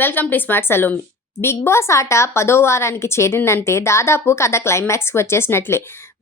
Welcome to smart Salomi Bigg Boss ఆట పదో వారానికి చేరిందంటే దాదాపు కథ క్లైమాక్స్కి వచ్చేసినట్లే.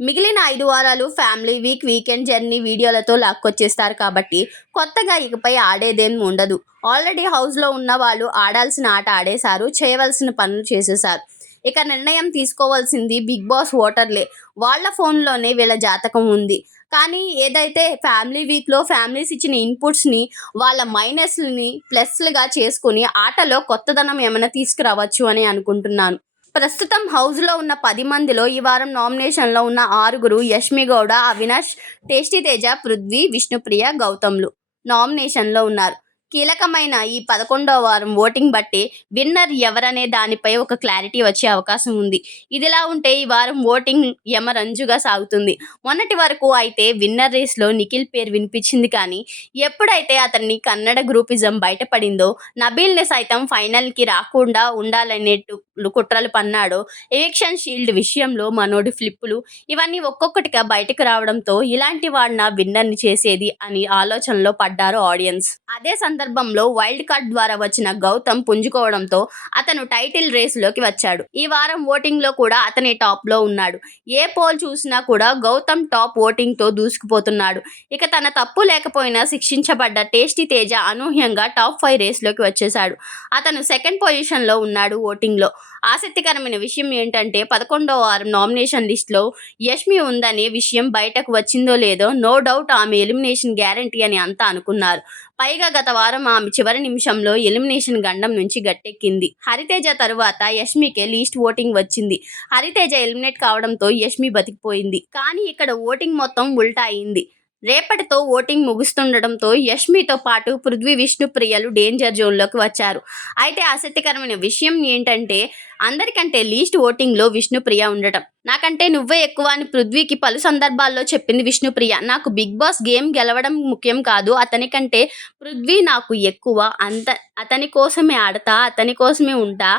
మిగిలిన ఐదు వారాలు ఫ్యామిలీ వీక్ వీకెండ్ జర్నీ వీడియోలతో లాక్కొచ్చేస్తారు కాబట్టి కొత్తగా ఇకపై ఆడేదేం ఉండదు. ఆల్రెడీ హౌస్లో ఉన్న వాళ్ళు ఆడాల్సిన ఆట ఆడేశారు చేయవలసిన పనులు చేసేశారు. ఇక నిర్ణయం తీసుకోవాల్సింది బిగ్ బాస్ ఓటర్లే. వాళ్ళ ఫోన్లోనే వీళ్ళ జాతకం ఉంది. కానీ ఏదైతే ఫ్యామిలీ వీక్లో ఫ్యామిలీస్ ఇచ్చిన ఇన్పుట్స్ని వాళ్ళ మైనస్ని ప్లస్లుగా చేసుకుని ఆటలో కొత్తదనం ఏమైనా తీసుకురావచ్చు అని అనుకుంటున్నాను. ప్రస్తుతం హౌస్లో ఉన్న పది మందిలో ఈ వారం నామినేషన్లో ఉన్న ఆరుగురు యష్మి గౌడ అవినాష్ టేస్టీ తేజ పృథ్వీ విష్ణుప్రియ గౌతమ్లు నామినేషన్లో ఉన్నారు. కీలకమైన ఈ పదకొండవ వారం ఓటింగ్ బట్టి విన్నర్ ఎవరనే దానిపై ఒక క్లారిటీ వచ్చే అవకాశం ఉంది. ఇదిలా ఉంటే ఈ వారం ఓటింగ్ యమరంజుగా సాగుతుంది. మొన్నటి వరకు అయితే విన్నర్ రేస్లో నిఖిల్ పేరు వినిపించింది కానీ ఎప్పుడైతే అతన్ని కన్నడ గ్రూపిజం బయటపడిందో నబీల్ని సైతం ఫైనల్కి రాకుండా ఉండాలనేట్టు కుట్రలు పన్నాడో ఎవిక్షన్ షీల్డ్ విషయంలో మనోడి ఫ్లిప్పులు ఇవన్నీ ఒక్కొక్కటిగా బయటకు రావడంతో ఇలాంటి వాడిన విన్నర్ని చేసేది అని ఆలోచనలో పడ్డారు ఆడియన్స్. అదే సందర్భంలో సందర్భంలో వైల్డ్ కార్డ్ ద్వారా వచ్చిన గౌతమ్ పుంజుకోవడంతో అతను టైటిల్ రేసులోకి వచ్చాడు. ఈ వారం ఓటింగ్లో కూడా అతని టాప్లో ఉన్నాడు. ఏ పోల్ చూసినా కూడా గౌతమ్ టాప్ ఓటింగ్తో దూసుకుపోతున్నాడు. ఇక తన తప్పు లేకపోయినా శిక్షించబడ్డ టేస్టీ తేజ అనూహ్యంగా టాప్ ఫైవ్ రేస్లోకి వచ్చేశాడు. అతను సెకండ్ పొజిషన్లో ఉన్నాడు ఓటింగ్లో. ఆసక్తికరమైన విషయం ఏంటంటే పదకొండవ వారం నామినేషన్ లిస్ట్లో యష్మి ఉందనే విషయం బయటకు వచ్చిందో లేదో నో డౌట్ ఆమె ఎలిమినేషన్ గ్యారంటీ అని అంతా అనుకున్నారు. పైగా గత వారం ఆమె చివరి నిమిషంలో ఎలిమినేషన్ గండం నుంచి గట్టెక్కింది. హరితేజ తరువాత యష్మికే లీస్ట్ ఓటింగ్ వచ్చింది. హరితేజ ఎలిమినేట్ కావడంతో యష్మి బతికిపోయింది. కానీ ఇక్కడ ఓటింగ్ మొత్తం ఉల్టా అయింది. రేపటితో ఓటింగ్ ముగుస్తుండటంతో యష్మితో పాటు పృథ్వీ విష్ణుప్రియలు డేంజర్ జోన్లోకి వచ్చారు. అయితే ఆసక్తికరమైన విషయం ఏంటంటే అందరికంటే లీస్ట్ ఓటింగ్లో విష్ణుప్రియ ఉండటం. నాకంటే నువ్వే ఎక్కువ అని పృథ్వీకి పలు సందర్భాల్లో చెప్పింది విష్ణుప్రియ నాకు బిగ్ బాస్ గేమ్ గెలవడం ముఖ్యం కాదు అతని కంటే పృథ్వీ నాకు ఎక్కువ. అంత అతని కోసమే ఆడతా అతని కోసమే ఉంటా.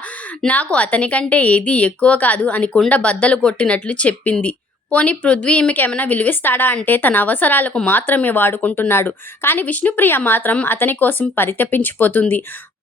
నాకు అతనికంటే ఏది ఎక్కువ కాదు అని కుండ బద్దలు కొట్టినట్లు చెప్పింది. పోనీ పృథ్వీ ఈమెకి ఏమైనా విలువిస్తాడా అంటే తన అవసరాలకు మాత్రమే వాడుకుంటున్నాడు. కానీ విష్ణుప్రియ మాత్రం అతని కోసం పరితపించిపోతుంది.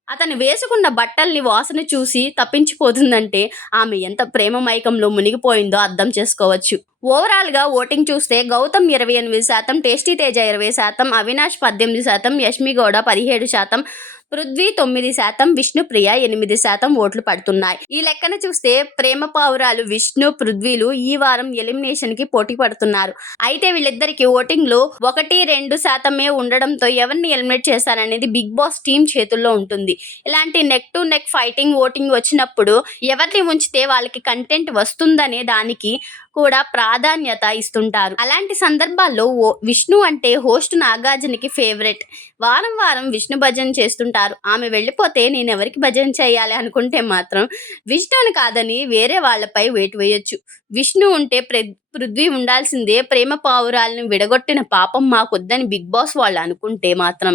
అతను వేసుకున్న బట్టల్ని వాసన చూసి తప్పించిపోతుందంటే ఆమె ఎంత ప్రేమ మైకంలో మునిగిపోయిందో అర్థం చేసుకోవచ్చు. ఓవరాల్గా ఓటింగ్ చూస్తే గౌతమ్ ఇరవై ఎనిమిది శాతం టేస్టీ తేజ ఇరవై శాతం అవినాష్ పద్దెనిమిది శాతం యష్మి గౌడ పదిహేడు శాతం పృథ్వీ తొమ్మిది శాతం విష్ణుప్రియ ఎనిమిది శాతం ఓట్లు పడుతున్నాయి. ఈ లెక్కన చూస్తే ప్రేమ పావురాలు విష్ణు పృథ్వీలు ఈ వారం ఎలిమినేషన్కి పోటీ పడుతున్నారు. అయితే వీళ్ళిద్దరికి ఓటింగ్లో ఒకటి రెండు శాతమే ఉండడంతో ఎవరిని ఎలిమినేట్ చేస్తారనేది బిగ్ బాస్ టీం చేతుల్లో ఉంటుంది. ఇలాంటి neck to neck fighting voting వచ్చినప్పుడు ఎవరిని ఉంచితే వాళ్ళకి కంటెంట్ వస్తుందనే దానికి కూడా ప్రాధాన్యత ఇస్తుంటారు. అలాంటి సందర్భాల్లో ఓ విష్ణు అంటే హోస్ట్ నాగార్జునకి ఫేవరెట్. వారం వారం విష్ణు భజన చేస్తుంటారు. ఆమె వెళ్ళిపోతే నేను ఎవరికి భజన చేయాలి అనుకుంటే మాత్రం విష్ణుని కాదని వేరే వాళ్ళపై వేటు వేయొచ్చు. విష్ణు ఉంటే ప్ర పృథ్వీ ఉండాల్సిందే. ప్రేమ పావురాలను విడగొట్టిన పాపం మాకొద్దని బిగ్ బాస్ వాళ్ళు అనుకుంటే మాత్రం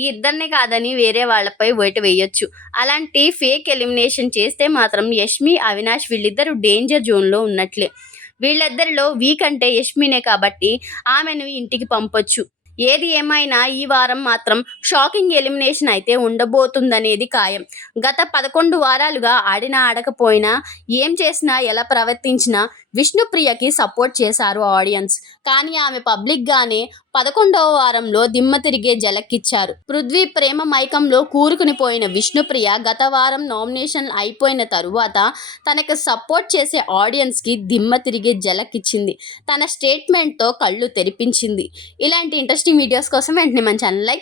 ఈ ఇద్దరిని కాదని వేరే వాళ్ళపై వేటు వేయొచ్చు. అలాంటి ఫేక్ ఎలిమినేషన్ చేస్తే మాత్రం యష్మి అవినాష్ వీళ్ళిద్దరూ డేంజర్ జోన్లో ఉన్నట్లే. వీళ్ళిద్దరిలో వీక్ అంటే యష్మినే కాబట్టి ఆమెను ఇంటికి పంపొచ్చు. ఏది ఏమైనా ఈ వారం మాత్రం షాకింగ్ ఎలిమినేషన్ అయితే ఉండబోతుందనేది ఖాయం. గత పదకొండు వారాలుగా ఆడినా ఆడకపోయినా ఏం చేసినా ఎలా ప్రవర్తించినా విష్ణుప్రియకి సపోర్ట్ చేశారు ఆడియన్స్. కానీ ఆమె పబ్లిక్గానే పదకొండవ వారంలో దిమ్మ తిరిగే జలక్కిచ్చారు. పృథ్వీ ప్రేమ మైకంలో కూరుకుని పోయిన విష్ణుప్రియ గత వారం నామినేషన్ అయిపోయిన తరువాత తనకు సపోర్ట్ చేసే ఆడియన్స్కి దిమ్మ తిరిగే జలక్కిచ్చింది. తన స్టేట్మెంట్తో కళ్ళు తెరిపించింది. ఇలాంటి ఇంట్రెస్టింగ్ వీడియోస్ కోసం వెంటనే మన ఛానల్ లైక్